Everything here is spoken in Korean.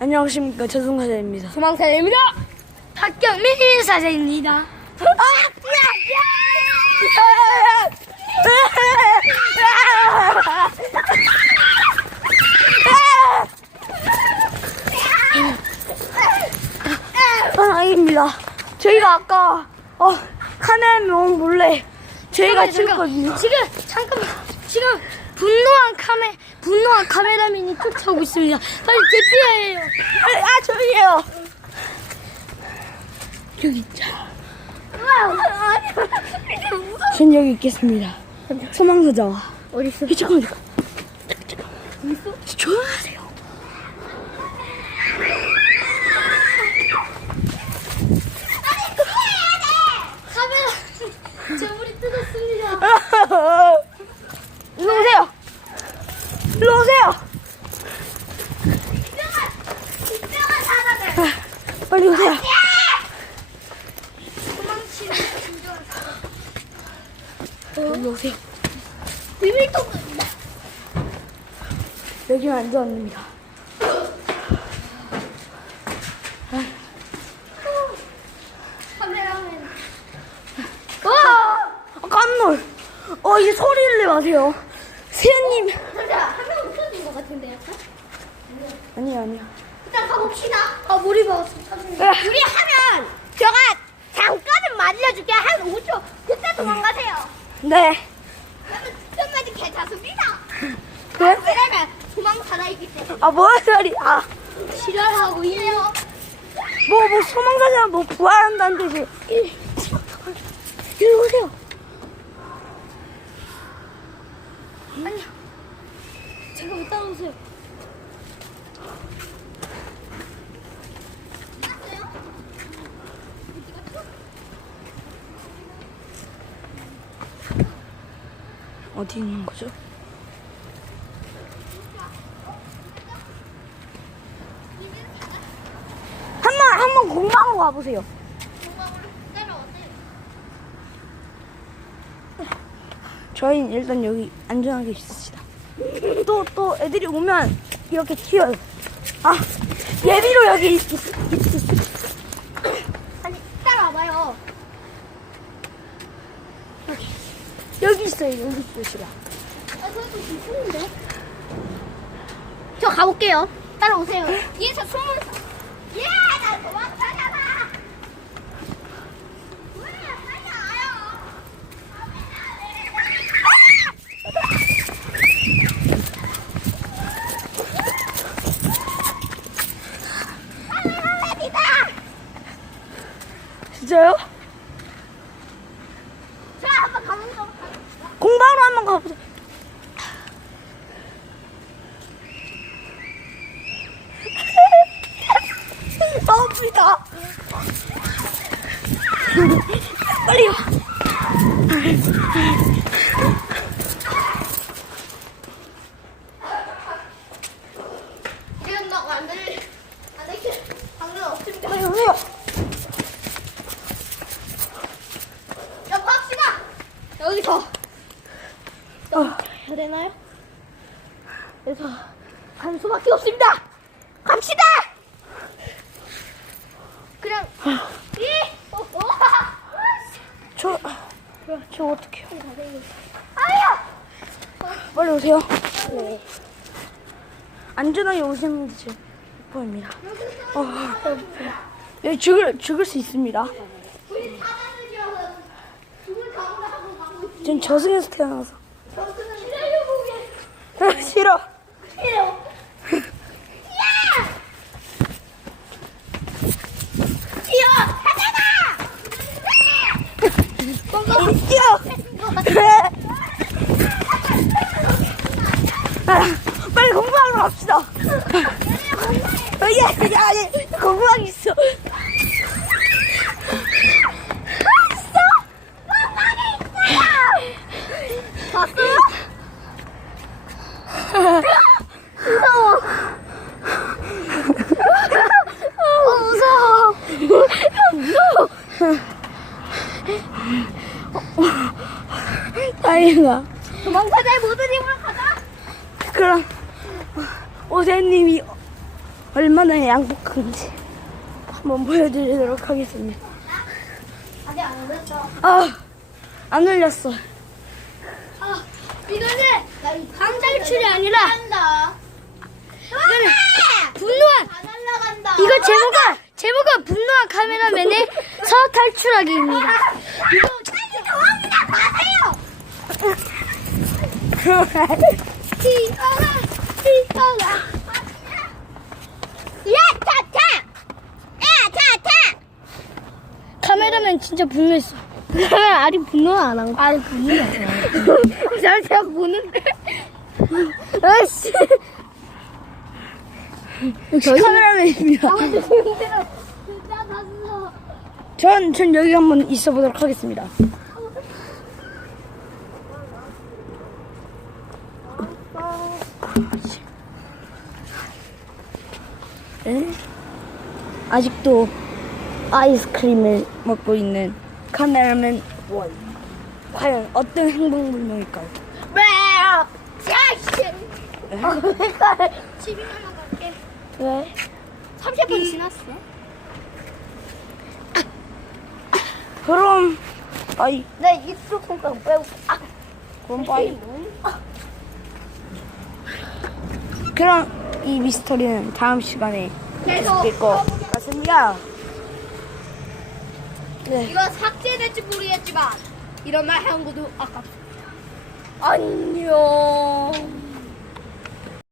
안녕하십니까 저승사자입니다. 소망사입니다. 박경민 사자입니다. 아, 아닙니다. 저희가 아까 어 카메라명 몰래 저희가 잠깐만. 찍었거든요. 지금 잠깐만. 카메 분노한 카메라맨이 쫓아오고 있습니다. 빨리 대피해요. 아, 아 저희예요. 여기 있자. 전 여기 있겠습니다. 소망사자와 어디 있어? 잠깐만 잠깐. 잠깐 잠깐. 있어? 조용하세요. 카메라 저 물이 뜯었습니다. 일로 오세요. 일로 오세요. 아, 빨리 오세요. 도망치는 진정한 일로 오세요. 비밀통 여기는 안전합니다. 카메라맨. 와! 아, 깜놀. 어, 이제 소리를 내 마세요. 세연님. 한명 웃어진 것 같은데 약간? 아니요, 아니요. 일단 가봅시다. 아 물이 먹었어. 아. 우리 하면 제가 잠깐은 말려줄게 한 5초 그때 도망가세요. 네. 그러면 끝까지 괜찮습니다. 네? 그러면 도망 살아있기 때문에 아, 뭔 소리야. 지랄하고 있네요. 뭐, 뭐, 소망사자 뭐 부활한다는 듯이. 이리 오세요. 아니야. 잠깐만 따라오세요. 어디 있는 거죠? 한 번, 한번 공방으로 가보세요. 저희는 일단 여기 안전하게 있읍시다. 또, 또 애들이 오면 이렇게 튀어요. 아, 예비로 여기 있, 있, 있, 아니 따라와봐요. 여기 있어요, 여기 있으시라. 아 저도 무슨데? 저 가볼게요. 따라오세요. 뒤에서 숨을. 예, 나 도망가잖아. 진짜요? 자, 한번 가는 거. 지금 완전 안 방금 없습니다. 빨리 오세요. 야, 갑시다. 여기서 되나요? 그래서 간 수밖에 없습니다. 갑시다. 그냥 이 어, 어. 저, 저 어떡해요? 아야. 빨리 오세요. 안전하게 오시는 게제 목표입니다. 어, 여기 죽을, 죽을 수 있습니다. 우리 사단을 지어서 죽을 각오하고 가고 있습니다. 전 저승에서 태어나서. 살려보게 싫어. 야! 하잖아! 뛰어! 그래! 아, 빨리 공부하러 갑시다. 어, 예, 야, 예, 공부하기 있어. 봤어요? 무서워. 어, 무서워. 무서워. 다행이다. 도망가자 모든 힘으로 가자. 그럼 오세님이 얼마나 양복한지 한번 보여드리도록 하겠습니다. 아직 안 올렸어. 아, 안 올렸어. 아, 이거는 방탈출이 아니라. 이거는 분노한 다 날라간다. 이거 제목은 제목은 분노한 카메라맨의 서 탈출하기입니다. 정합니다. 가세요. 야. 야. 카메라맨 진짜 분노했어. 카메라 아리 분노 안 하고. 아리 분노 안 하고. 잘 제가 보는데. 아씨. 카메라맨입니다. 진짜 봤어. 전, 전 여기 한번 있어 보도록 하겠습니다. 에? 아직도 아이스크림을 먹고 있는 카메라맨 원. 과연 어떤 행동물명일까요? 매우. 자식. 집이나 갈게. 왜? 30분 지났어. 그럼 아이 내 입술 손가락 빼고. 아, 그럼 빠이. 그럼 이 미스터리는 다음 시간에 계속. 계속될 것 같습니다. 네. 이거 삭제될지 모르겠지만 이런 말 한 것도 아깝다. 안녕.